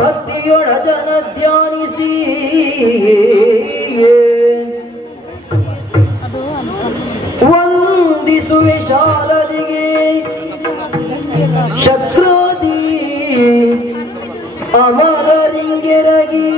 ಭಕ್ತಿಯೊಳ ಜನ ಧ್ಯಾನಿಸಿ ವಂದಿಸುವೆ ಶಾರದಿಗೆ ಶಕ್ರೋದಿ ಅಮರರಿಂಗೆರಗಿ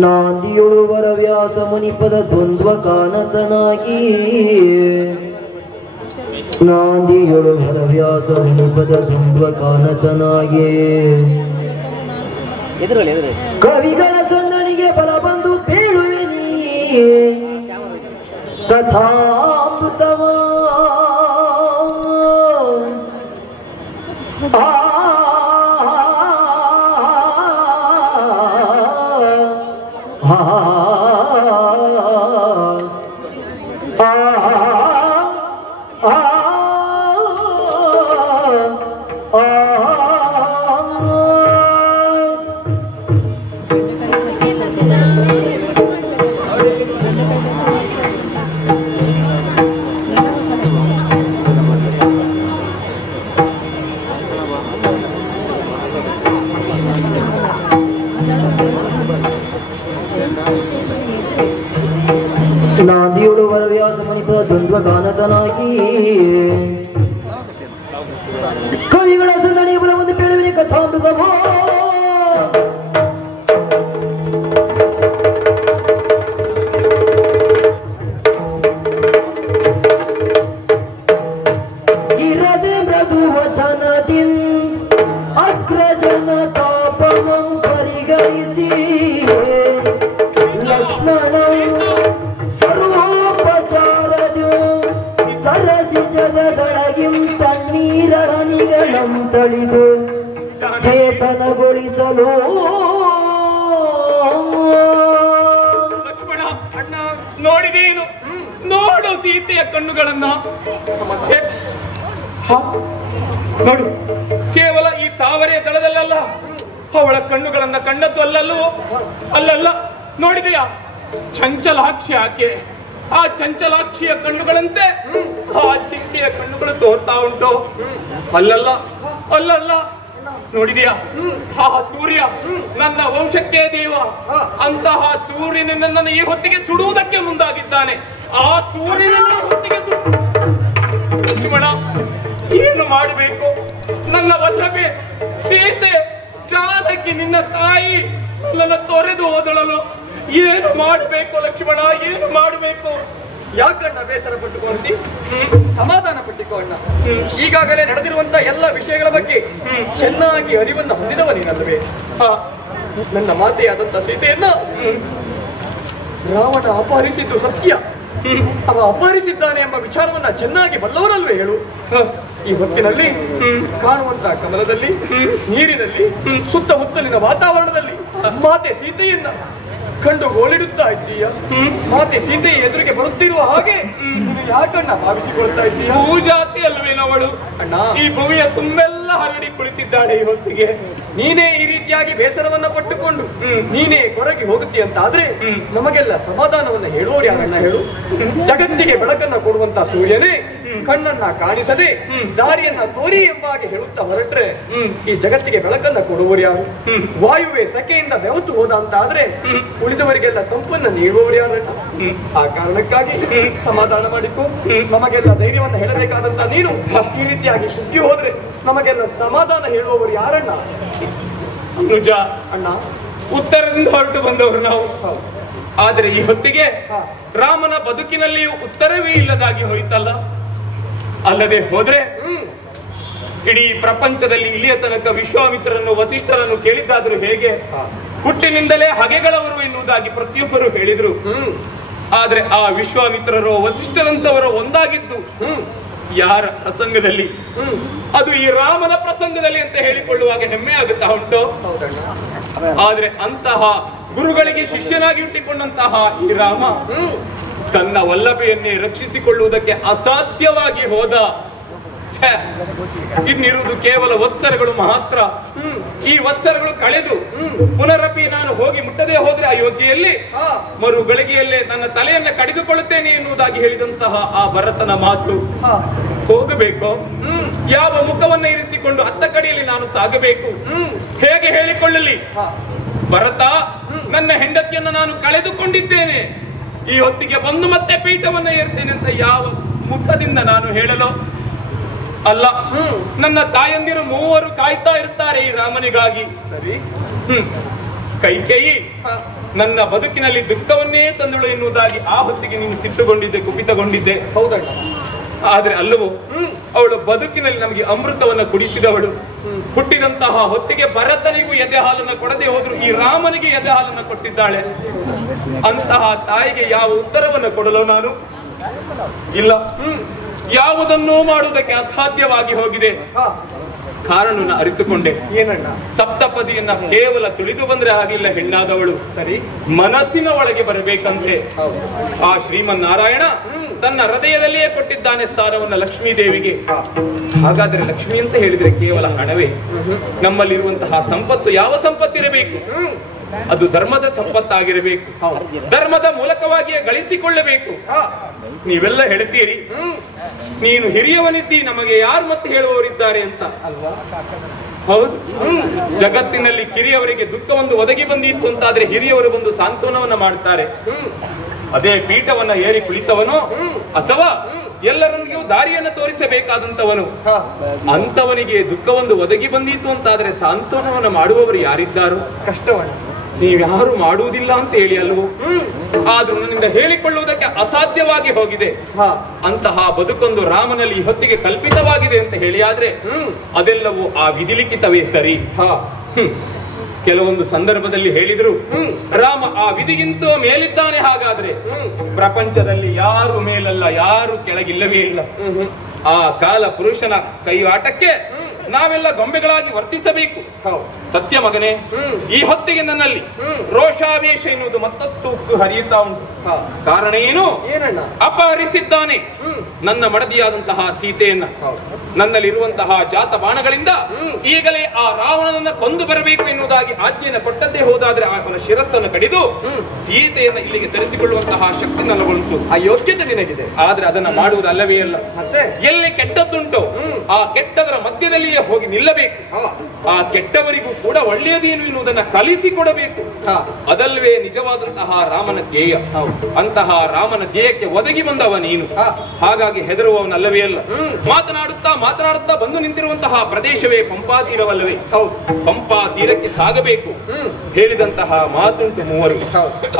ನಾಂದಿಯೊಳು ವರವ್ಯಾಸ ಮುನಿಪದ ದ್ವಂದ್ವ ಕಾನತನಾಗಿ ನಾಂದಿಯೊಳು ವರವ್ಯಾಸ ಮುನಿಪದ ದ್ವಂದ್ವ ಕಾನತನಾಗಿ ಕವಿಗಳ ಸಣ್ಣನಿಗೆ ಬಲ ಬಂದು ಬೇಳುವೆ ನೀ ಕಥಾಮೃತವ ನಾಂದಿಯೊಳು ವರವ್ಯಾಸ ಮುನಿಪದ ದ್ವಂದ್ವ ಗಾನತನಾಗಿ ಕವಿಗಳ ಸಂದಣಿಯ ಬಲ ಒಂದು ಬೇಳುವಿನ ಕಥಾಮೃತವೋ ಇರದೆ ಮೃದು ವಚನದಿನ್ ಅಗ್ರಜನ ತಾಪಮಂ ಪರಿಗಣಿಸಿ ಲಕ್ಷ್ಮಣ ಸರ್ವೋಪಚಾರದು ಸರಸಿ ಜಗದೊಳಗಿಂ ತಣ್ಣೀರ ಹನಿಗಳಂ ತಳಿದು ಚೇತನಗೊಳಿಸಲು ಲಕ್ಷ್ಮಣ ಅಣ್ಣ ನೋಡಿದೇನು ನೋಡು ಸೀತೆಯ ಕಣ್ಣುಗಳನ್ನ ನೋಡು ಕೇವಲ ಈ ತಾವರೆಯ ದಳದಲ್ಲ ಅವಳ ಕಣ್ಣುಗಳನ್ನ ಕಂಡದ್ದು ಅಲ್ಲಲ್ಲ ನೋಡಿದೆಯಾ ಚಂಚಲಾಕ್ಷಿ ಆಕೆ ಆ ಚಂಚಲಾಕ್ಷಿಯ ಕಣ್ಣುಗಳಂತೆ ಆ ಚಿಂತೆಯ ಕಣ್ಣುಗಳು ತೋರ್ತಾ ಉಂಟು ಅಲ್ಲಲ್ಲ ನೋಡಿದೆಯಾ ಆ ಸೂರ್ಯ ನನ್ನ ವಂಶಕ್ಕೆ ದೇವ ಅಂತಹ ಸೂರ್ಯನನ್ನು ಈ ಹೊತ್ತಿಗೆ ಸುಡುವುದಕ್ಕೆ ಮುಂದಾಗಿದ್ದಾನೆ ಆ ಸೂರ್ಯನ ಹೊತ್ತಿಗೆ ಲಕ್ಷ್ಮಣ ಏನು ಮಾಡಬೇಕು ನನ್ನ ವಲ್ಲಭೆ ಸೀತೆ ಜಾನಕಿ ನಿನ್ನ ತಾಯಿ ನನ್ನ ತೊರೆದು ಹೋದಳಲು ಏನು ಮಾಡಬೇಕು ಲಕ್ಷ್ಮಣ ಏನು ಮಾಡಬೇಕು ಯಾಕಣ್ಣ ಬೇಸರ ಪಟ್ಟುಕೊಂಡಿ ಸಮಾಧಾನ ಪಟ್ಟಿಕೊಂಡ ಈಗಾಗಲೇ ನಡೆದಿರುವಂತ ಎಲ್ಲ ವಿಷಯಗಳ ಬಗ್ಗೆ ಚೆನ್ನಾಗಿ ಅರಿವನ್ನು ಹೊಂದಿದವ ನೀನಲ್ಲವೇ ನನ್ನ ಮಾತೆಯಾದಂತ ಸೀತೆಯನ್ನ ರಾವಣ ಅಪಹರಿಸಿದ್ದು ಸತ್ಯ ಅವ ಅಪಹರಿಸಿದ್ದಾನೆ ಎಂಬ ವಿಚಾರವನ್ನ ಚೆನ್ನಾಗಿ ಬಲ್ಲವರಲ್ವೇ ಹೇಳು ಈ ಹೊತ್ತಿನಲ್ಲಿ ಕಾಣುವಂತ ಕಮಲದಲ್ಲಿ ನೀರಿನಲ್ಲಿ ಸುತ್ತಮುತ್ತಲಿನ ವಾತಾವರಣದಲ್ಲಿ ಮಾತೆ ಸೀತೆಯನ್ನ ಕಂಡು ಗೋಳಿಡುತ್ತಾ ಇದ್ದೀಯ ಮಾತೆ ಸೀತೆ ಎದುರಿಗೆ ಬರುತ್ತಿರುವ ಹಾಗೆ ಯಾಕಣ್ಣ ಭಾವಿಸಿಕೊಳ್ತಾ ಇದ್ದೀಯ ಭೂಜಾತಿ ಅಲ್ವೇನವಳು ಅಣ್ಣ ಈ ಭೂಮಿಯ ತುಂಬೆಲ್ಲ ಹರಡಿ ಕುಳಿತಿದ್ದಾಳೆ ಈ ಹೊತ್ತಿಗೆ ನೀನೇ ಈ ರೀತಿಯಾಗಿ ಬೇಸರವನ್ನ ಪಟ್ಟುಕೊಂಡು ನೀನೇ ಕೊರಗಿ ಹೋಗುತ್ತಿ ಅಂತ ಆದ್ರೆ ನಮಗೆಲ್ಲ ಸಮಾಧಾನವನ್ನ ಹೇಳುವವರು ಯಾರನ್ನ ಹೇಳು ಜಗತ್ತಿಗೆ ಬೆಳಕನ್ನ ಕೊಡುವಂತ ಸೂರ್ಯನೇ ಕಣ್ಣನ್ನ ಕಾಣಿಸದೆ ದಾರಿಯನ್ನ ತೋರಿ ಎಂಬಾಗಿ ಹೇಳುತ್ತಾ ಹೊರಟ್ರೆ ಈ ಜಗತ್ತಿಗೆ ಬೆಳಕನ್ನ ಕೊಡುವವರು ಯಾರು ವಾಯುವೆ ಸೆಕೆಯಿಂದ ಬೆವತು ಹೋದ ಅಂತ ಆದ್ರೆ ಉಳಿದವರಿಗೆಲ್ಲ ತಂಪನ್ನ ನೀಡುವವರು ಯಾರಣ್ಣ ಆ ಕಾರಣಕ್ಕಾಗಿ ಸಮಾಧಾನ ಮಾಡಿಕೊ ನಮಗೆಲ್ಲ ಧೈರ್ಯವನ್ನ ಹೇಳಬೇಕಾದಂತ ನೀನು ಈ ರೀತಿಯಾಗಿ ಸುದ್ದಿ ಹೋದ್ರೆ ನಮಗೆಲ್ಲ ಸಮಾಧಾನ ಹೇಳುವವರು ಯಾರಣ್ಣ ನಿಜ ಅಣ್ಣ ಉತ್ತರದಿಂದ ಹೊರಟು ಬಂದವರು ನಾವು ಆದ್ರೆ ಈ ಹೊತ್ತಿಗೆ ರಾಮನ ಬದುಕಿನಲ್ಲಿಯೂ ಉತ್ತರವೇ ಇಲ್ಲದಾಗಿ ಹೋಯ್ತಲ್ಲ ಅಲ್ಲದೆ ಹೋದ್ರೆ ಇಡೀ ಪ್ರಪಂಚದಲ್ಲಿ ಇಲ್ಲಿಯ ತನಕ ವಿಶ್ವಾಮಿತ್ರರನ್ನು ವಸಿಷ್ಠರನ್ನು ಕೇಳಿದ್ದಾದ್ರೂ ಹೇಗೆ ಹುಟ್ಟಿನಿಂದಲೇ ಹಗೆಗಳವರು ಎನ್ನುವುದಾಗಿ ಪ್ರತಿಯೊಬ್ಬರು ಹೇಳಿದ್ರು ಆದ್ರೆ ಆ ವಿಶ್ವಾಮಿತ್ರರು ವಸಿಷ್ಠರಂತವರು ಒಂದಾಗಿದ್ದು ಯಾರ ಪ್ರಸಂಗದಲ್ಲಿ ಅದು ಈ ರಾಮನ ಪ್ರಸಂಗದಲ್ಲಿ ಅಂತ ಹೇಳಿಕೊಳ್ಳುವಾಗ ಹೆಮ್ಮೆ ಆಗುತ್ತಾ ಉಂಟು ಆದ್ರೆ ಅಂತಹ ಗುರುಗಳಿಗೆ ಶಿಷ್ಯನಾಗಿ ಹುಟ್ಟಿಕೊಂಡಂತಹ ಈ ರಾಮ ತನ್ನ ವಲ್ಲಭೆಯನ್ನೇ ರಕ್ಷಿಸಿಕೊಳ್ಳುವುದಕ್ಕೆ ಅಸಾಧ್ಯವಾಗಿ ಹೋದ ಛೆ, ಇನ್ನಿರುವುದು ಕೇವಲ ವತ್ಸರಗಳು ಮಾತ್ರ. ಈ ವತ್ಸರಗಳು ಕಳೆದು ಪುನರಪಿ ನಾನು ಹೋಗಿ ಮುಟ್ಟದೆ ಹೋದ್ರೆ ಅಯೋಧ್ಯೆಯಲ್ಲಿ ಮರು ಗಳಿಗೆಯಲ್ಲೇ ನನ್ನ ತಲೆಯನ್ನ ಕಡಿದುಕೊಳ್ಳುತ್ತೇನೆ ಎನ್ನುವುದಾಗಿ ಹೇಳಿದಂತಹ ಆ ಭರತನ ಮಾತು ಹೋಗಬೇಕು. ಯಾವ ಮುಖವನ್ನ ಇರಿಸಿಕೊಂಡು ಅತ್ತ ಕಡೆಯಲ್ಲಿ ನಾನು ಸಾಗಬೇಕು? ಹೇಗೆ ಹೇಳಿಕೊಳ್ಳಲಿ? ಭರತ, ನನ್ನ ಹೆಂಡತಿಯನ್ನ ನಾನು ಕಳೆದುಕೊಂಡಿದ್ದೇನೆ, ಈ ಹೊತ್ತಿಗೆ ಬಂದು ಮತ್ತೆ ಪೀಠವನ್ನ ಏರ್ತೇನೆ ಅಂತ ಯಾವ ಮುಖದಿಂದ ನಾನು ಹೇಳಲು? ಅಲ್ಲ, ನನ್ನ ತಾಯಂದಿರು ಮೂವರು ಕಾಯ್ತಾ ಇರ್ತಾರೆ ಈ ರಾಮನಿಗಾಗಿ. ಸರಿ. ಕೈಕೇಯಿ ನನ್ನ ಬದುಕಿನಲ್ಲಿ ದುಃಖವನ್ನೇ ತಂದಳು ಎನ್ನುವುದಾಗಿ ಆ ಹೊತ್ತಿಗೆ ನೀನು ಸಿಟ್ಟುಗೊಂಡಿದ್ದೆ, ಕುಪಿತಗೊಂಡಿದ್ದೆ. ಹೌದಣ್ಣ. ಆದ್ರೆ ಅಲ್ಲವೋ, ಅವಳು ಬದುಕಿನಲ್ಲಿ ನಮಗೆ ಅಮೃತವನ್ನ ಕುಡಿಸಿದವಳು. ಹುಟ್ಟಿದಂತಹ ಹೊತ್ತಿಗೆ ಭರತನಿಗೂ ಎದೆ ಹಾಲನ್ನು ಕೊಡದೆ ಹೋದ್ರು ಈ ರಾಮನಿಗೆ ಎದೆ ಹಾಲನ್ನು ಕೊಟ್ಟಿದ್ದಾಳೆ. ಅಂತಹ ತಾಯಿಗೆ ಯಾವ ಉತ್ತರವನ್ನು ಕೊಡಲು ನಾನು? ಇಲ್ಲ, ಯಾವುದನ್ನೂ ಮಾಡುವುದಕ್ಕೆ ಅಸಾಧ್ಯವಾಗಿ ಹೋಗಿದೆ. ಕಾರಣವನ್ನು ಅರಿತುಕೊಂಡೆ. ಏನಣ್ಣ? ಸಪ್ತಪದಿಯನ್ನ ಕೇವಲ ತುಳಿದು ಬಂದ್ರೆ ಆಗಿಲ್ಲ, ಹೆಣ್ಣಾದವಳು ಸರಿ ಮನಸ್ಸಿನ ಒಳಗೆ ಬರಬೇಕಂತೆ. ಆ ಶ್ರೀಮನ್ನಾರಾಯಣ ತನ್ನ ಹೃದಯದಲ್ಲಿಯೇ ಕೊಟ್ಟಿದ್ದಾನೆ ಸ್ಥಾನವನ್ನ ಲಕ್ಷ್ಮೀ ದೇವಿಗೆ. ಹಾಗಾದ್ರೆ ಲಕ್ಷ್ಮಿ ಅಂತ ಹೇಳಿದ್ರೆ ಕೇವಲ ಹಣವೇ? ನಮ್ಮಲ್ಲಿರುವಂತಹ ಸಂಪತ್ತು ಯಾವ ಸಂಪತ್ತಿರಬೇಕು? ಅದು ಧರ್ಮದ ಸಂಪತ್ತಾಗಿರಬೇಕು. ಧರ್ಮದ ಮೂಲಕವಾಗಿಯೇ ಗಳಿಸಿಕೊಳ್ಳಬೇಕು. ನೀವೆಲ್ಲ ಹೇಳ್ತೀರಿ, ನೀನು ಹಿರಿಯವನಿದ್ದಿ, ನಮಗೆ ಯಾರು ಮತ್ತೆ ಹೇಳುವವರಿದ್ದಾರೆ ಅಂತ ಅಲ್ವಾ? ಹೌದು, ಜಗತ್ತಿನಲ್ಲಿ ಕಿರಿಯವರಿಗೆ ದುಃಖವೊಂದು ಒದಗಿ ಬಂದಿತ್ತು ಅಂತಾದ್ರೆ ಹಿರಿಯವರು ಬಂದು ಸಾಂತ್ವನವನ್ನ ಮಾಡ್ತಾರೆ. ಅದೇ ಪೀಠವನ್ನ ಏರಿ ಕುಳಿತವನು ಅಥವಾ ಎಲ್ಲರೊಂದಿಗೂ ದಾರಿಯನ್ನು ತೋರಿಸಬೇಕಾದಂತವನು, ಅಂತವನಿಗೆ ದುಃಖವೊಂದು ಒದಗಿ ಬಂದಿತ್ತು ಅಂತಾದ್ರೆ ಸಾಂತ್ವನವನ್ನು ಮಾಡುವವರು ಯಾರಿದ್ದಾರೋ? ಕಷ್ಟವನ್ನ ನೀವ್ಯಾರು ಮಾಡುವುದಿಲ್ಲ ಅಂತ ಹೇಳಿ ಅಲ್ವೋ? ಆದ್ರೂ ನನ್ನಿಂದ ಹೇಳಿಕೊಳ್ಳುವುದಕ್ಕೆ ಅಸಾಧ್ಯವಾಗಿ ಹೋಗಿದೆ. ಅಂತಹ ಬದುಕೊಂದು ರಾಮನಲ್ಲಿ ಈ ಹೊತ್ತಿಗೆ ಕಲ್ಪಿತವಾಗಿದೆ ಅಂತ ಹೇಳಿ ಆದ್ರೆ ಅದೆಲ್ಲವೂ ಆ ವಿಧಿಲಿಖಿತವೇ ಸರಿ. ಕೆಲವೊಂದು ಸಂದರ್ಭದಲ್ಲಿ ಹೇಳಿದ್ರು, ರಾಮ ಆ ವಿಧಿಗಿಂತ ಮೇಲಿದ್ದಾನೆ. ಹಾಗಾದ್ರೆ ಪ್ರಪಂಚದಲ್ಲಿ ಯಾರು ಮೇಲಲ್ಲ, ಯಾರು ಕೆಳಗಿಲ್ಲವೇ ಇಲ್ಲ. ಆ ಕಾಲ ಪುರುಷನ ಕೈವಾಟಕ್ಕೆ ನಾವೆಲ್ಲ ಗೊಂಬೆಗಳಾಗಿ ವರ್ತಿಸಬೇಕು. ಸತ್ಯ ಮಗನೇ, ಈ ಹೊತ್ತಿಗೆ ನನ್ನಲ್ಲಿ ರೋಷಾವೇಶ ಎನ್ನುವುದು ಮತ್ತಷ್ಟು ಹರಿಯುತ್ತಾ ಉಂಟು. ಕಾರಣ ಏನು? ಅಪಹರಿಸಿದ್ದಾನೆ ನನ್ನ ಮಡದಿಯಾದಂತಹ ಸೀತೆಯನ್ನ. ನನ್ನಲ್ಲಿರುವಂತಹ ಜಾತ ಬಾಣಗಳಿಂದ ಈಗಲೇ ಆ ರಾವಣನನ್ನ ಕೊಂದು ಬರಬೇಕು ಎನ್ನುವುದಾಗಿ ಆಜ್ಞೆಯನ್ನು ಕೊಟ್ಟದ್ದೇ ಹೋದಾದ್ರೆ ಅವನ ಶಿರಸ್ಸನ್ನು ಕಡಿದು ಸೀತೆಯನ್ನ ಇಲ್ಲಿಗೆ ತರಿಸಿಕೊಳ್ಳುವಂತಹ ಶಕ್ತಿ ನನಗುಂಟು, ಆ ಯೋಗ್ಯತೆ ನಿನಗಿದೆ. ಆದ್ರೆ ಅದನ್ನ ಮಾಡುವುದು ಅಲ್ಲವೇ ಅಲ್ಲ. ಎಲ್ಲಿ ಕೆಟ್ಟದ್ದುಂಟು ಆ ಕೆಟ್ಟದರ ಮಧ್ಯದಲ್ಲಿಯೇ ಹೋಗಿ ನಿಲ್ಲಬೇಕು. ಆ ಕೆಟ್ಟವರಿಗೂ ಕೂಡ ಒಳ್ಳೆಯದೇನು ಎನ್ನುವುದನ್ನ ಕಲಿಸಿಕೊಡಬೇಕು. ಅದಲ್ವೇ ನಿಜವಾದಂತಹ ರಾಮನ ಧ್ಯೇಯ. ಅಂತಹ ರಾಮನ ಧ್ಯೇಯಕ್ಕೆ ಒದಗಿ ಬಂದವ ನೀನು. ಹಾಗಾಗಿ ಹೆದರುವವನಲ್ಲವೇ ಅಲ್ಲ. ಮಾತನಾಡುತ್ತಾ ಮಾತನಾಡುತ್ತಾ ಬಂದು ನಿಂತಿರುವಂತಹ ಪ್ರದೇಶವೇ ಪಂಪಾ ತೀರವಲ್ಲವೇ? ಪಂಪಾ ತೀರಕ್ಕೆ ಸಾಗಬೇಕು. ಹೇಳಿದಂತಹ ಮಾತುಂಟು ಮೂವರು.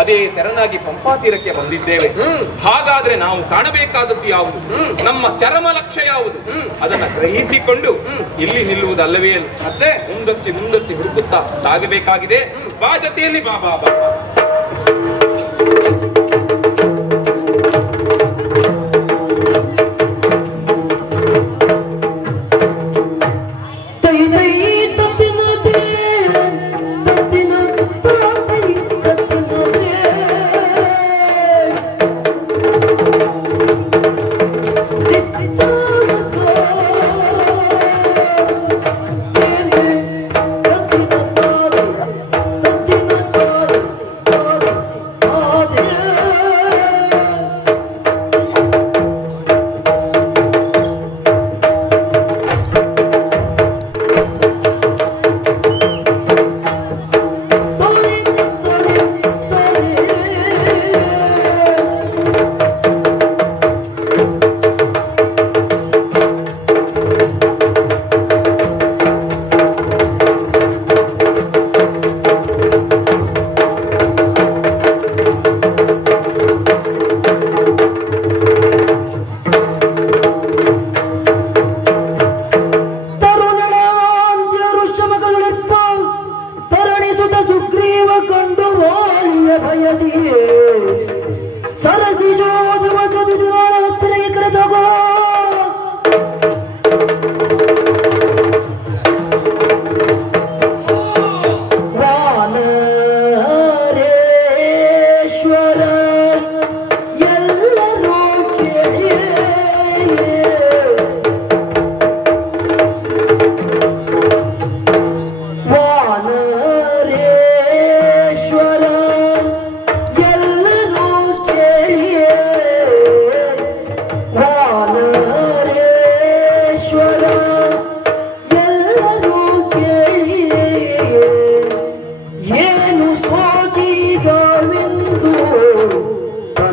ಅದೇ ತೆರನಾಗಿ ಪಂಪಾ ತೀರಕ್ಕೆ ಬಂದಿದ್ದೇವೆ. ಹಾಗಾದ್ರೆ ನಾವು ಕಾಣಬೇಕಾದದ್ದು ಯಾವುದು? ನಮ್ಮ ಚರಮ ಲಕ್ಷ್ಯ ಯಾವುದು? ಅದನ್ನ ಗ್ರಹಿಸಿಕೊಂಡು ಇಲ್ಲಿ ನಿಲ್ಲುವುದಲ್ಲವೇ ಅಲ್ಲ. ಮತ್ತೆ ಮುಂದತ್ತಿ ಹುಡುಕುತ್ತಾ ಸಾಗಬೇಕಾಗಿದೆ. ಬಾ ಜೊತೆಯಲ್ಲಿ ಬಾ ಬಾ ಬಾ. Yeah.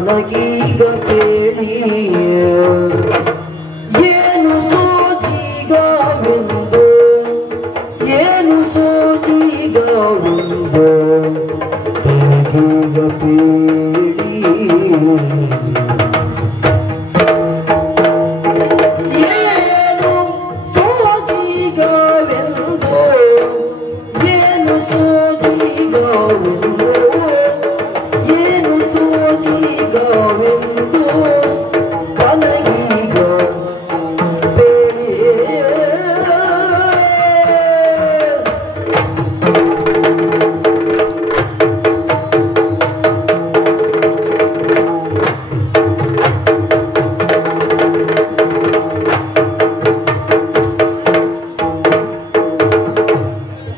ತನಗೀಗ ಕೇಳಿ ಏನು ಸೋಜಿಗವೆಂದು ಏನು ಸೋಜಿಗವೆಂದು ತನಗೀಗ ಕೇಳಿ ಏನು ಸೋಜಿಗವೆಂದು ಏನು ಸೋಜಿಗವೆಂದು ಏನು ಸೋಜಿಗವೆಂದು ತನಗೀಗ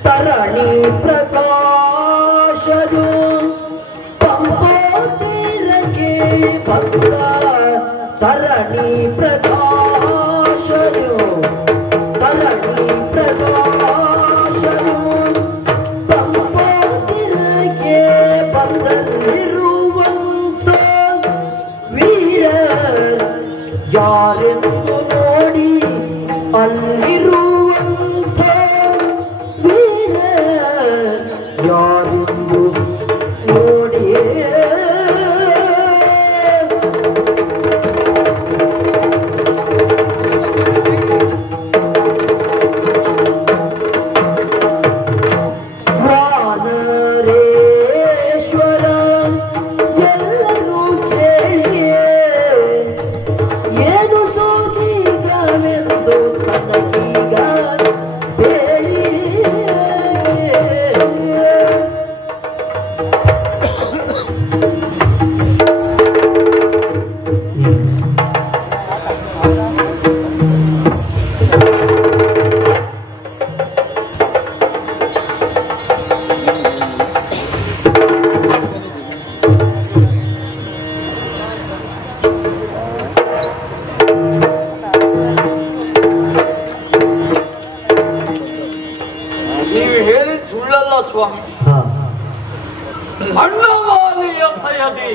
ತರಣಿ ಪ್ರಕಾಶದು ಪಂಪೋತಿರಕ್ಕೆ ಭಕ್ತ ತರಣಿ ಪ್ರಕಾಶದು ತರಣಿ ಪ್ರಕಾಶದು ಪಂಪೋತಿರಕ್ಕೆ ಬಂದಲ್ಲಿರುವಂತ ವೀರ ಯಾರೆಂದು ನೋಡಿ ಅಲ್ಲಿರುವಂತ ವೀರ ಯಾರೆಂದು ನೋಡಿ ವಾನರೇಶ್ವರ ಎಲ್ಲರೂ ಕೇಳಿಯೇ ಏನು ಸೋಜಿಗವೆಂದು ತನಗೀಗ ಹೇಳಿ ನೀವು ಹೇಳಿದ ಸುಳ್ಳಲ್ಲ ಸ್ವಾಮಿ. ಅಣ್ಣವಾಲಿಯ ಭಯದಿ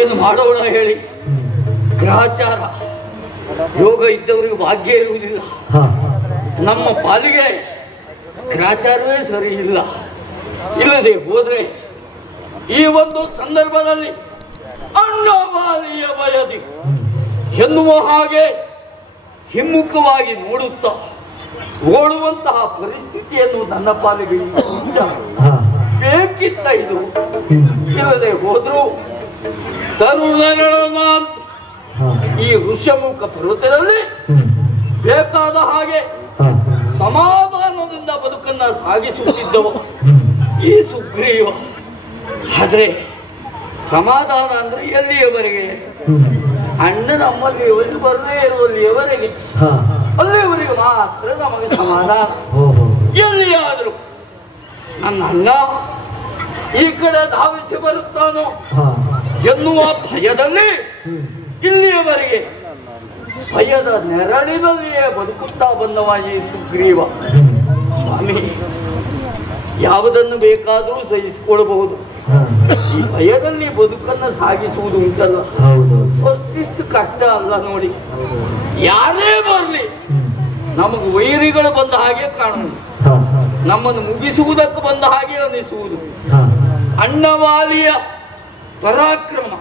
ಏನು ಮಾಡೋಣ ಹೇಳಿ? ಗ್ರಹಚಾರ ಯೋಗ ಇದ್ದವರಿಗೆ ಭಾಗ್ಯ ಇರುವುದಿಲ್ಲ. ನಮ್ಮ ಪಾಲಿಗೆ ಗ್ರಹಚಾರವೇ ಸರಿ ಇಲ್ಲ. ಇಲ್ಲದೆ ಹೋದ್ರೆ ಈ ಒಂದು ಸಂದರ್ಭದಲ್ಲಿ ಅಣ್ಣವಾಲಿಯ ಭಯದಿ ಎನ್ನುವ ಹಾಗೆ ಹಿಮ್ಮುಖವಾಗಿ ನೋಡುತ್ತಾ ಓಡುವಂತಹ ಪರಿಸ್ಥಿತಿಯನ್ನು ನನ್ನ ಪಾಲಿಗೆ ಬೇಕಿತ್ತ ಇದು. ಇಲ್ಲದೆ ಹೋದ್ರು ತರುಣರಣ ಈ ಋಷ್ಯಮುಖ ಪರ್ವತದಲ್ಲಿ ಬೇಕಾದ ಹಾಗೆ ಸಮಾಧಾನದಿಂದ ಬದುಕನ್ನ ಸಾಗಿಸುತ್ತಿದ್ದವ ಈ ಸುಗ್ರೀವ. ಆದ್ರೆ ಸಮಾಧಾನ ಅಂದ್ರೆ ಎಲ್ಲಿಯವರೆಗೆ? ಅಣ್ಣ ನಮ್ಮಲ್ಲಿ ಬರದೇ ಇರುವಲ್ಲಿಯವರೆಗೆ, ಅಲ್ಲಿಯವರೆಗೆ ಮಾತ್ರ ನಮಗೆ ಸಮಾಧಾನ. ಎಲ್ಲಿಯಾದರೂ ನನ್ನ ಅಣ್ಣ ಈ ಕಡೆ ಧಾವಿಸಿ ಬರುತ್ತಾನೋ ಎನ್ನುವ ಭಯದಲ್ಲಿ ಇಲ್ಲಿಯವರೆಗೆ ಭಯದ ನೆರಳಿನಲ್ಲಿಯೇ ಬದುಕುತ್ತಾ ಬಂದವ ಈ ಸುಗ್ರೀವ. ಸ್ವಾಮಿ, ಯಾವುದನ್ನು ಬೇಕಾದರೂ ಸಹಿಸಿಕೊಳ್ಳಬಹುದು. ಈ ಭಯದಲ್ಲಿ ಬದುಕನ್ನು ಸಾಗಿಸುವುದು ಉಂಟಲ್ಲ, ಅಷ್ಟಿಷ್ಟು ಕಷ್ಟ ಅಲ್ಲ ನೋಡಿ. ಯಾರೇ ಬರಲಿ ನಮಗೆ ವೈರಿಗಳು ಬಂದ ಹಾಗೆ ಕಾಣುವುದು, ನಮ್ಮನ್ನು ಮುಗಿಸುವುದಕ್ಕೆ ಬಂದ ಹಾಗೆ ಅನಿಸುವುದು. ಅಣ್ಣವಾಲಿಯ ಪರಾಕ್ರಮ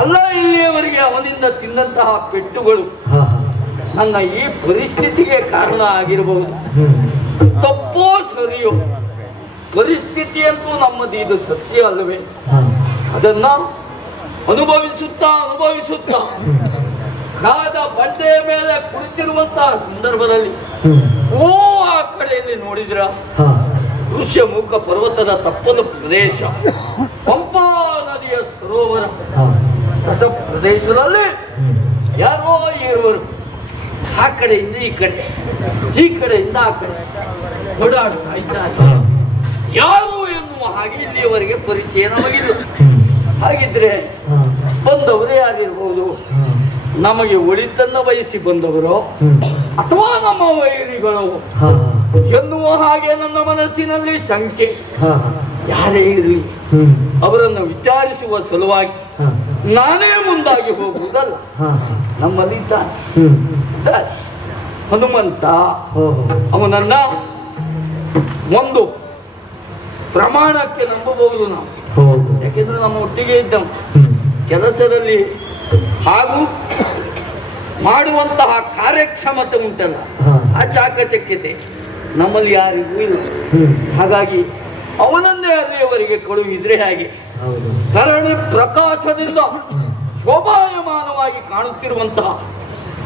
ಅಲ್ಲ ಇಲ್ಲಿಯವರೆಗೆ ಅವನಿಂದ ತಿಂದಂತಹ ಪೆಟ್ಟುಗಳು ನನ್ನ ಈ ಪರಿಸ್ಥಿತಿಗೆ ಕಾರಣ ಆಗಿರಬಹುದು. ತಪ್ಪೋ ಸರಿಯೋ, ಪರಿಸ್ಥಿತಿಯಂತೂ ನಮ್ಮದು ಇದು ಸತ್ಯ ಅಲ್ಲವೇ? ಅದನ್ನ ಅನುಭವಿಸುತ್ತಾ ಕಾದ ಬಂಡೆಯ ಮೇಲೆ ಕುಳಿತಿರುವಂತಹ ಸಂದರ್ಭದಲ್ಲಿ ಆ ಕಡೆಯಲ್ಲಿ ನೋಡಿದ್ರ ಋಷ್ಯಮುಖ ಪರ್ವತದ ತಪ್ಪಲ ಪ್ರದೇಶ, ಪಂಪಾ ನದಿಯ ಸರೋವರ ತಟ ಪ್ರದೇಶದಲ್ಲಿ ಯಾರೋ ಇರುವರು ಆ ಕಡೆಯಿಂದ ಈ ಕಡೆಯಿಂದ ಆ ಕಡೆ ಓಡಾಡ್ತಾ ಇದ್ದಾರೆ. ಯಾರು ಎನ್ನುವ ಹಾಗೆ ಇಲ್ಲಿಯವರೆಗೆ ಪರಿಚಯ ನಮಗಿಲ್ಲ. ಹಾಗಿದ್ರೆ ಬಂದವರು ಯಾರಿರ್ಬೋದು? ನಮಗೆ ಒಳಿತನ್ನ ಬಯಸಿ ಬಂದವರು ಅಥವಾ ನಮ್ಮ ವೈರಿಗಳು ಎನ್ನುವ ಹಾಗೆ ನನ್ನ ಮನಸ್ಸಿನಲ್ಲಿ ಶಂಕೆ. ಯಾರೇ ಇರಲಿ ಅವರನ್ನು ವಿಚಾರಿಸುವ ಸಲುವಾಗಿ ನಾನೇ ಮುಂದಾಗಿ ಹೋಗುವುದಲ್ಲ. ನಮ್ಮಲ್ಲಿ ಇದ್ದಾನೆ ಹನುಮಂತ. ಅವನನ್ನ ಒಂದು ಪ್ರಮಾಣಕ್ಕೆ ನಂಬಬಹುದು ನಾವು, ಯಾಕೆಂದ್ರೆ ನಮ್ಮ ಒಟ್ಟಿಗೆ ಇದ್ದವು ಕೆಲಸದಲ್ಲಿ ಹಾಗೂ ಮಾಡುವಂತಹ ಕಾರ್ಯಕ್ಷಮತೆ ಉಂಟಲ್ಲ, ಆ ಚಾಕಚಕ್ಯತೆ ನಮ್ಮಲ್ಲಿ ಯಾರಿಗೂ ಇಲ್ಲ. ಹಾಗಾಗಿ ಅವನನ್ನೇ ಅಲ್ಲಿಯವರೆಗೆ ಕಳುಹಿದ್ರೆ ಹಾಗೆ ಕರಣಿ ಪ್ರಕಾಶದಿಂದ ಶೋಭಾಯಮಾನವಾಗಿ ಕಾಣುತ್ತಿರುವಂತಹ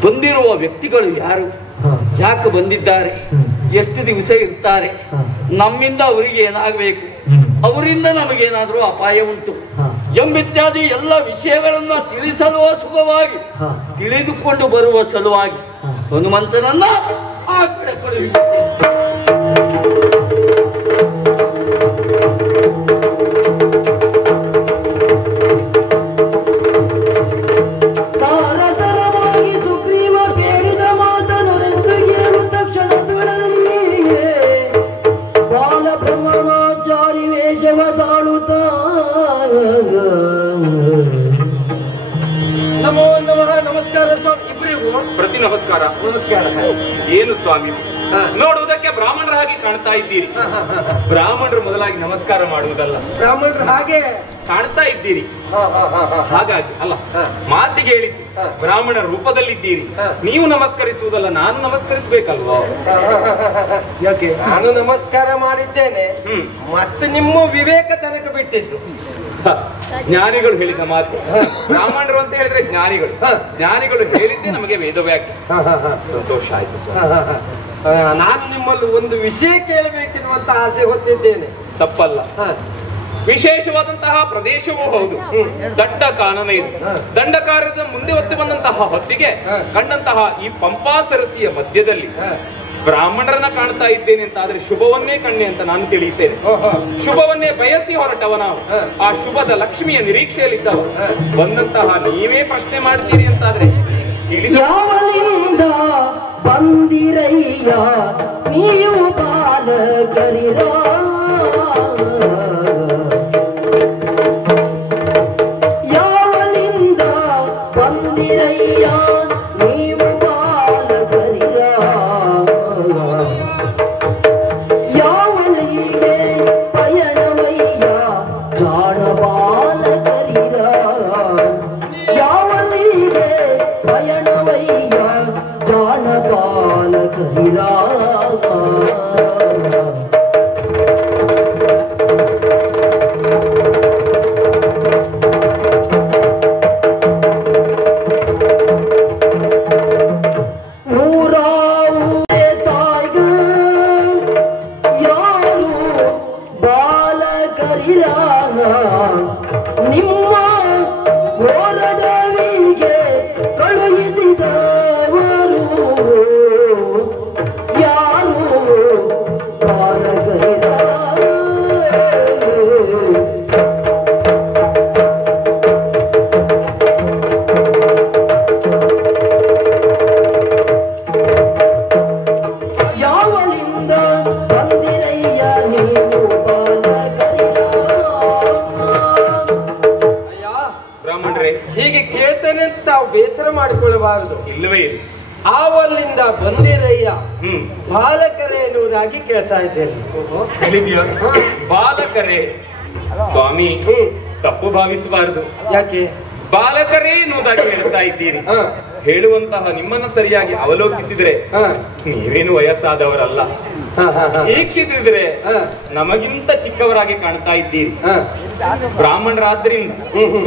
ಬಂದಿರುವ ವ್ಯಕ್ತಿಗಳು ಯಾರು, ಯಾಕೆ ಬಂದಿದ್ದಾರೆ, ಎಷ್ಟು ದಿವಸ ಇರ್ತಾರೆ, ನಮ್ಮಿಂದ ಅವರಿಗೆ ಏನಾಗಬೇಕು, ಅವರಿಂದ ನಮಗೇನಾದರೂ ಅಪಾಯ ಉಂಟು ಎಂಬಿತ್ಯಾದಿ ಎಲ್ಲ ವಿಷಯಗಳನ್ನ ತಿಳಿಸಲು ಸುಖವಾಗಿ ತಿಳಿದುಕೊಂಡು ಬರುವ ಸಲುವಾಗಿ ಹನುಮಂತನನ್ನ ಆ ಕಡೆ ಕಳುಹಿಸುತ್ತೇನೆ. ನಮೋ ನಮಃ. ನಮಸ್ಕಾರ ಸ್ವಾಮಿ ಇಬ್ಬರಿಗೂ. ಪ್ರತಿ ನಮಸ್ಕಾರ. ನಮಸ್ಕಾರ. ಏನು ಸ್ವಾಮಿ, ನೋಡುವುದಕ್ಕೆ ಬ್ರಾಹ್ಮಣರ ಹಾಗೆ ಕಾಣ್ತಾ ಇದ್ದೀರಿ. ಬ್ರಾಹ್ಮಣರು ಮೊದಲಾಗಿ ನಮಸ್ಕಾರ ಮಾಡುವುದಲ್ಲ, ಬ್ರಾಹ್ಮಣರು ಹಾಗೆ ಕಾಣ್ತಾ ಇದ್ದೀರಿ. ಹಾಗಾಗಿ ಅಲ್ಲ, ಮಾತಿಗೆ ಹೇಳಿದ್ದು ಬ್ರಾಹ್ಮಣರ ರೂಪದಲ್ಲಿದ್ದೀರಿ, ನೀವು ನಮಸ್ಕರಿಸುವುದಲ್ಲ, ನಾನು ನಮಸ್ಕರಿಸಬೇಕಲ್ವೋ? ಯಾಕೆ ನಾನು ನಮಸ್ಕಾರ ಮಾಡಿದ್ದೇನೆ, ಮತ್ತೆ ನಿಮ್ಮ ವಿವೇಕ ತನಕ ಬಿಟ್ಟಿದ್ರು. ಜ್ಞಾನಿಗಳು ಹೇಳಿದ ಮಾತು. ಬ್ರಾಹ್ಮಣರು ಅಂತ ಹೇಳಿದ್ರೆ ಜ್ಞಾನಿಗಳು, ಜ್ಞಾನಿಗಳು ಹೇಳಿದ್ದೆ ನಮಗೆ ವೇದವ್ಯಾಖ್ಯೆ. ಸಂತೋಷ ಆಯ್ತು. ನಾನು ನಿಮ್ಮಲ್ಲಿ ಒಂದು ವಿಷಯ ಕೇಳಬೇಕೆನ್ನುವಂತ ಆಸೆ ಹೊತ್ತಿದ್ದೇನೆ. ತಪ್ಪಲ್ಲ. ವಿಶೇಷವಾದಂತಹ ಪ್ರದೇಶವೂ ಹೌದು, ದಡ್ಡ ಕಾನನ ಇದೆ. ದಂಡಕಾರ್ಯದ ಮುಂದೆ ಹೊತ್ತು ಬಂದಂತಹ ಹೊತ್ತಿಗೆ ಕಂಡಂತಹ ಈ ಪಂಪಾ ಸರಸಿಯ ಮಧ್ಯದಲ್ಲಿ ಬ್ರಾಹ್ಮಣರನ್ನ ಕಾಣ್ತಾ ಇದ್ದೇನೆ ಅಂತ ಆದ್ರೆ ಶುಭವನ್ನೇ ಕಣ್ಣೆ ಅಂತ ನಾನು ತಿಳಿಯುತ್ತೇನೆ. ಶುಭವನ್ನೇ ಬಯಸಿ ಹೊರಟವ ನಾವು, ಆ ಶುಭದ ಲಕ್ಷ್ಮಿಯ ನಿರೀಕ್ಷೆಯಲ್ಲಿದ್ದವ. ಬಂದಂತಹ ನೀವೇ ಪ್ರಶ್ನೆ ಮಾಡ್ತೀರಿ ಅಂತಾದ್ರೆ ಯಾವಲಿಂದ ಬಂದಿರಯ್ಯ ನೀವು ಬಾಲಕರಿರ, ಯಾವಲಿಂದ ಬಂದಿರಯ್ಯ ನೀವು ಬಾಲಕರಿರ, ಯಾವಲಿಗೆ ಪಯಣವಯ್ಯ ಜಾಣ ಬಾಲಕರಿರ, ಯಾವಲಿಗೆ ಪಯಣವಯ್ಯ ಜಾಣ ಬಾಲಕರಿರ. ನಿಮ್ಮ ಹೋರಡವಿಗೆ ಕಳುಹಿಸಿದವರು ಯಾರು ಬಾಲಕರಿರ. ಯಾವಲಿಂದ ಬಂದಿರಯ್ಯ ನೀವು ಬಾಲಕರಿರ. ಬ್ರಾಹ್ಮಣರೇ, ಹೀಗೆ ಕೇಳ್ತೇನೆ ಅಂತ ತಾವು ಬೇಸರ ಮಾಡಿಕೊಳ್ಳಬಾರದು. ಇಲ್ಲವೇ ಇಲ್ಲ. ಆವಲ್ಲಿಂದ ಬಂದಿರಯ್ಯ ಬಾಲಕರೇ ಎನ್ನುವುದಾಗಿ ಕೇಳ್ತಾ ಇದ್ದೇನೆ. ಬಾಲಕರೇ ಸ್ವಾಮಿ, ತಪ್ಪು ಭಾವಿಸಬಾರದು. ಯಾಕೆ ಬಾಲಕರೇ ಎನ್ನುವುದಾಗಿ ಹೇಳ್ತಾ ಇದ್ದೀರಿ. ಹೇಳುವಂತಹ ನಿಮ್ಮನ್ನ ಸರಿಯಾಗಿ ಅವಲೋಕಿಸಿದ್ರೆ ನೀವೇನು ವಯಸ್ಸಾದವರಲ್ಲ, ವೀಕ್ಷಿಸಿದ್ರೆ ನಮಗಿಂತ ಚಿಕ್ಕವರಾಗಿ ಕಾಣ್ತಾ ಇದ್ದೀರಿ. ಬ್ರಾಹ್ಮಣರಾದ್ರಿಂದ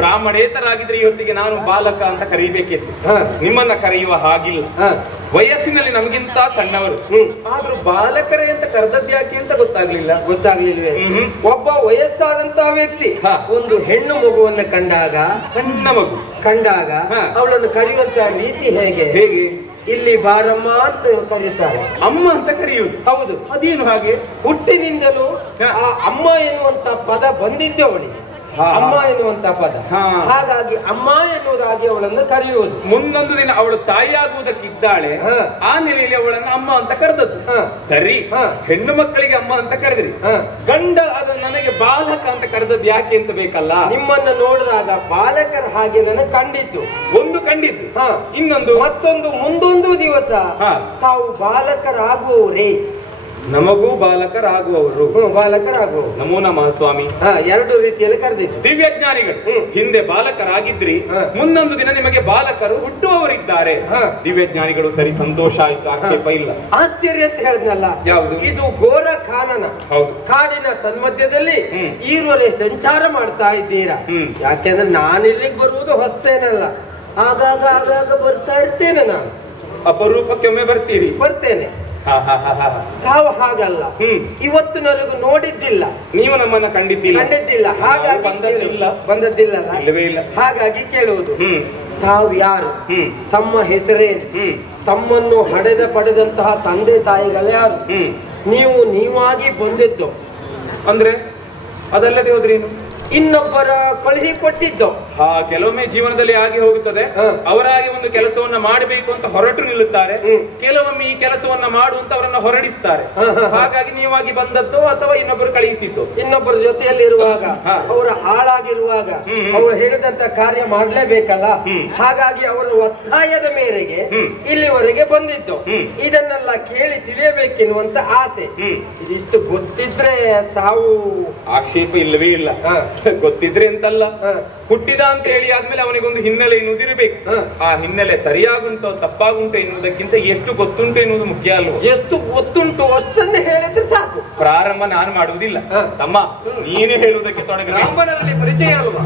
ಬ್ರಾಹ್ಮಣೇತರಾಗಿದ್ರೆ ಈ ಹೊತ್ತಿಗೆ ನಾನು ಬಾಲಕ ಅಂತ ಕರೀಬೇಕಿತ್ತು, ನಿಮ್ಮನ್ನ ಕರೆಯುವ ಹಾಗಿಲ್ಲ. ವಯಸ್ಸಿನಲ್ಲಿ ನಮಗಿಂತ ಸಣ್ಣವರು, ಆದ್ರೂ ಬಾಲಕರೇ ಅಂತ ಕರೆದದ್ಯಾಕೆ ಅಂತ ಗೊತ್ತಾಗ್ಲಿಲ್ಲ. ಗೊತ್ತಾಗ್ಲಿಲ್ವೇ? ಒಬ್ಬ ವಯಸ್ಸಾದಂತಹ ವ್ಯಕ್ತಿ ಒಂದು ಹೆಣ್ಣು ಮಗುವನ್ನು ಕಂಡಾಗ, ಸಣ್ಣ ಮಗು ಕಂಡಾಗ ಅವಳನ್ನು ಕರೆಯುವಂತಹ ರೀತಿ ಹೇಗೆ? ಹೇಗೆ? ಇಲ್ಲಿ ಬಾರಮ್ಮ ಅಂತ ಕರೀತಾರೆ, ಅಮ್ಮ ಅಂತ ಕರೆಯುವುದು. ಹೌದು. ಅದೇನು ಹಾಗೆ? ಹುಟ್ಟಿನಿಂದಲೂ ಆ ಅಮ್ಮ ಎನ್ನುವಂತ ಪದ ಬಂದಿದ್ದು ಅವಳಿಗೆ. ಅಮ್ಮ ಎನ್ನುವಂತ ಪದ. ಹಾಗಾಗಿ ಅಮ್ಮ ಎನ್ನುವುದಾಗಿ ಅವಳನ್ನು ಕರೆಯುವುದು. ಮುಂದೊಂದು ದಿನ ಅವಳು ತಾಯಿಯಾಗುವುದಕ್ಕಿದ್ದಾಳೆ, ಆ ನೆಲೆಯಲ್ಲಿ ಅವಳನ್ನು ಅಮ್ಮ ಅಂತ ಕರೆದದ್ದು. ಸರಿ, ಹೆಣ್ಣು ಮಕ್ಕಳಿಗೆ ಅಮ್ಮ ಅಂತ ಕರೆದ್ರಿ, ಗಂಡ ಅದು ನನಗೆ ಬಾಲಕ ಅಂತ ಕರೆದದ್ದು ಯಾಕೆ ಅಂತ ಬೇಕಲ್ಲ. ನಿಮ್ಮನ್ನು ನೋಡಿದಾಗ ಬಾಲಕರ ಹಾಗೆ ನನಗೆ ಕಂಡಿದ್ದು ಒಂದು ಕಂಡಿದ್ದು, ಇನ್ನೊಂದು ಮತ್ತೊಂದು ಮುಂದೊಂದು ದಿವಸ ತಾವು ಬಾಲಕರಾಗುವವರೇ, ನಮಗೂ ಬಾಲಕರಾಗುವವರು, ಬಾಲಕರಾಗುವವರು. ನಮೋ ನಮಃ ಸ್ವಾಮಿ. ಎರಡು ರೀತಿಯಲ್ಲಿ ಕರೆದಿದ್ದು ದಿವ್ಯಜ್ಞಾನಿಗಳು. ಹಿಂದೆ ಬಾಲಕರಾಗಿದ್ರಿ, ಮುಂದೊಂದು ದಿನ ನಿಮಗೆ ಬಾಲಕರು ಹುಟ್ಟುವವರಿದ್ದಾರೆ. ದಿವ್ಯಜ್ಞಾನಿಗಳು. ಸರಿ, ಸಂತೋಷ ಆಯ್ತು, ಆಕ್ಷೇಪ ಇಲ್ಲ. ಆಶ್ಚರ್ಯ ಅಂತ ಹೇಳಿದ್ನಲ್ಲ, ಯಾವುದು? ಇದು ಘೋರ ಕಾನನ. ಹೌದು. ಕಾಡಿನ ತನ್ಮಧ್ಯದಲ್ಲಿ ಈರುವರೆ ಸಂಚಾರ ಮಾಡ್ತಾ ಇದ್ದೀರಾ. ಯಾಕೆಂದ್ರೆ ನಾನಿಲ್ಲಿಗೆ ಬರುವುದು ಹೊಸ್ತೇನಲ್ಲ, ಆಗಾಗ ಬರ್ತಾ ಇರ್ತೇನೆ. ನಾನು ಅಪರೂಪಕ್ಕೊಮ್ಮೆ ಬರ್ತೇನೆ. ತಾವು ಹಾಗಲ್ಲ, ಇವತ್ತಿನವರೆಗೂ ನೋಡಿದ್ದಿಲ್ಲ, ನೀವು ನಮ್ಮನ್ನ ಕಂಡಿದ್ದಿಲ್ಲ, ಹಾಗಾಗಿ ಬಂದದ್ದಿಲ್ಲ. ಹಾಗಾಗಿ ಕೇಳುವುದು, ತಾವು ಯಾರು, ತಮ್ಮ ಹೆಸರೇನು, ತಮ್ಮನ್ನು ಪಡೆದಂತಹ ತಂದೆ ತಾಯಿಗಳು ಯಾರು, ನೀವಾಗಿ ಬಂದಿದ್ದು ಅಂದ್ರೆ ಅದಲ್ಲದೆ ಹೋದ್ರೇನು, ಇನ್ನೊಬ್ಬರ ಕಳುಹಿ ಕೊಟ್ಟಿದ್ದು. ಕೆಲವೊಮ್ಮೆ ಜೀವನದಲ್ಲಿ ಆಗಿ ಹೋಗುತ್ತದೆ. ಅವರಾಗಿ ಒಂದು ಕೆಲಸವನ್ನ ಮಾಡಬೇಕು ಅಂತ ಹೊರಟು ನಿಲ್ಲುತ್ತಾರೆ, ಕೆಲವೊಮ್ಮೆ ಈ ಕೆಲಸವನ್ನ ಮಾಡುವಂತ ಅವರನ್ನ ಹೊರಡಿಸ್ತಾರೆ. ಹಾಗಾಗಿ ನೀವಾಗಿ ಬಂದದ್ದು ಅಥವಾ ಇನ್ನೊಬ್ಬರು ಕಳುಹಿಸಿದ್ದು. ಇನ್ನೊಬ್ಬರ ಜೊತೆಯಲ್ಲಿ ಇರುವಾಗ, ಅವರ ಆಳಾಗಿರುವಾಗ ಅವರು ಹೇಳಿದಂತ ಕಾರ್ಯ ಮಾಡ್ಲೇಬೇಕಲ್ಲ. ಹಾಗಾಗಿ ಅವರ ಒತ್ತಾಯದ ಮೇರೆಗೆ ಇಲ್ಲಿವರೆಗೆ ಬಂದಿದ್ದು. ಇದನ್ನೆಲ್ಲ ಕೇಳಿ ತಿಳಿಯಬೇಕೆನ್ನುವಂತ ಆಸೆ. ಇದಿಷ್ಟು ಗೊತ್ತಿದ್ರೆ ತಾವು ಆಕ್ಷೇಪ ಇಲ್ಲವೇ ಇಲ್ಲ. ಗೊತ್ತಿದ್ರೆ ಅಂತಲ್ಲ, ಹುಟ್ಟಿದ ಅಂತ ಹೇಳಿ ಆದ್ಮೇಲೆ ಅವನಿಗೊಂದು ಹಿನ್ನೆಲೆ ಎನ್ನುವುದಿರಬೇಕು. ಆ ಹಿನ್ನೆಲೆ ಸರಿಯಾಗುಂಟೋ ತಪ್ಪಾಗುಂಟು ಎನ್ನುವುದಕ್ಕಿಂತ ಎಷ್ಟು ಗೊತ್ತುಂಟು ಎನ್ನುವುದು ಮುಖ್ಯ ಅಲ್ವ. ಎಷ್ಟು ಗೊತ್ತುಂಟು ಅಷ್ಟನ್ನೇ ಹೇಳಿದ್ರೆ ಸಾಕು. ಪ್ರಾರಂಭ ನಾನು ಮಾಡುವುದಿಲ್ಲ, ತಮ್ಮ ನೀನೇ ಹೇಳುವುದಕ್ಕೆ ತೊಡಗಿ. ಬ್ರಾಹ್ಮಣರಲ್ಲಿ ಪರಿಚಯ ಅಲ್ವಾ?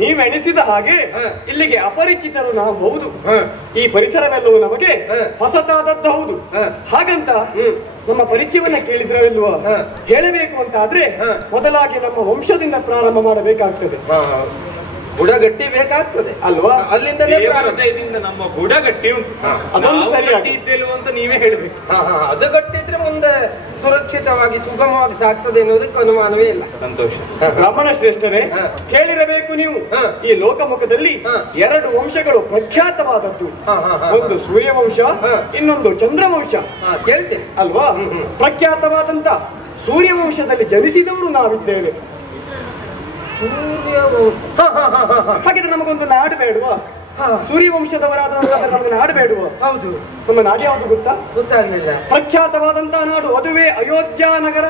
ನೀವೆಣಿಸಿದ ಹಾಗೆ ಇಲ್ಲಿಗೆ ಅಪರಿಚಿತರು ನಾವು ಹೌದು. ಈ ಪರಿಸರವೆಲ್ಲವೂ ನಮಗೆ ಹೊಸತಾದದ್ದು ಹೌದು. ಹಾಗಂತ ನಮ್ಮ ಪರಿಚಯವನ್ನ ಕೇಳಿದ್ರಲ್ವಾ, ಹೇಳಬೇಕು ಅಂತ ಆದ್ರೆ ಮೊದಲಾಗಿ ನಮ್ಮ ವಂಶದಿಂದ ಪ್ರಾರಂಭ ಮಾಡಬೇಕಾಗ್ತದೆ. ಬುಡಗಟ್ಟಿ ಬೇಕಾಗ್ತದೆ ಅಲ್ವಾ? ಅಲ್ಲಿಂದಲೇ ನಮ್ಮ ಬುಡಗಟ್ಟಿ ಉಂಟು, ಅದೊಂದು ಸರಿಯಾಗಿ ಅಂತ ನೀವೇ ಹೇಳ್ಬೇಕು. ಅದು ಗಟ್ಟಿದ್ರೆ ಮುಂದೆ ಸುರಕ್ಷಿತವಾಗಿ ಸುಗಮವಾಗಿ ಸಾಕ್ತದೆ ಎನ್ನುವುದಕ್ಕೆ ಅನುಮಾನವೇ ಇಲ್ಲ. ಸಂತೋಷ. ಬ್ರಾಹ್ಮಣ ಶ್ರೇಷ್ಠರೇ, ಕೇಳಿರಬೇಕು ನೀವು, ಈ ಲೋಕಮುಖದಲ್ಲಿ ಎರಡು ವಂಶಗಳು ಪ್ರಖ್ಯಾತವಾದದ್ದು. ಒಂದು ಸೂರ್ಯವಂಶ, ಇನ್ನೊಂದು ಚಂದ್ರವಂಶ. ಕೇಳ್ತೇನೆ ಅಲ್ವಾ? ಪ್ರಖ್ಯಾತವಾದಂತ ಸೂರ್ಯವಂಶದಲ್ಲಿ ಜನಿಸಿದವರು ನಾವಿದ್ದೇವೆ. ಹಾಗಿದ್ರೆ ನಮಗೊಂದು ನಾಡು ಬೇಡುವ? ಸೂರ್ಯವಂಶದವರಾದ ನಮಗೆ ನಾಡು ಬೇಡುವ? ಹೌದು. ನಮ್ಮ ನಾಡು ಯಾವುದು ಗೊತ್ತಾ? ಗೊತ್ತಾಗಲಿಲ್ಲ. ಪ್ರಖ್ಯಾತವಾದಂತಹ ನಾಡು, ಅದುವೇ ಅಯೋಧ್ಯ ನಗರ.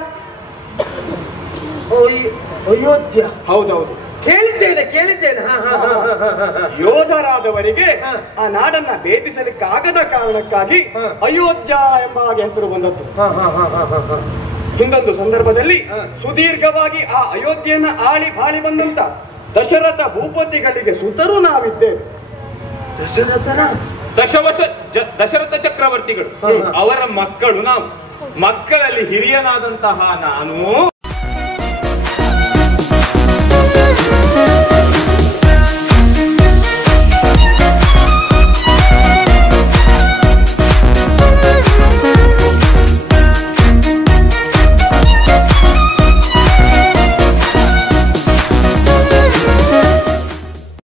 ಅಯೋಧ್ಯ. ಹೌದೌದು. ಕೇಳಿದ್ದೇನೆ. ಯೋಧರಾದವರಿಗೆ ಆ ನಾಡನ್ನ ಭೇದಿಸಲಿಕ್ಕಾಗದ ಕಾರಣಕ್ಕಾಗಿ ಅಯೋಧ್ಯ ಎಂಬ ಹಾಗೆ ಹೆಸರು ಬಂದದ್ದು. ಹಿಂದೊಂದು ಸಂದರ್ಭದಲ್ಲಿ ಸುದೀರ್ಘವಾಗಿ ಆ ಅಯೋಧ್ಯೆಯನ್ನ ಆಳಿ ಬಾಳಿ ಬಂದಂತ ದಶರಥ ಭೂಪತಿಗಳಿಗೆ ಸುತರು ನಾವಿದ್ದೇವೆ. ದಶರಥ ಚಕ್ರವರ್ತಿಗಳು ಅವರ ಮಕ್ಕಳು ನಾವು. ಮಕ್ಕಳಲ್ಲಿ ಹಿರಿಯನಾದಂತಹ ನಾನು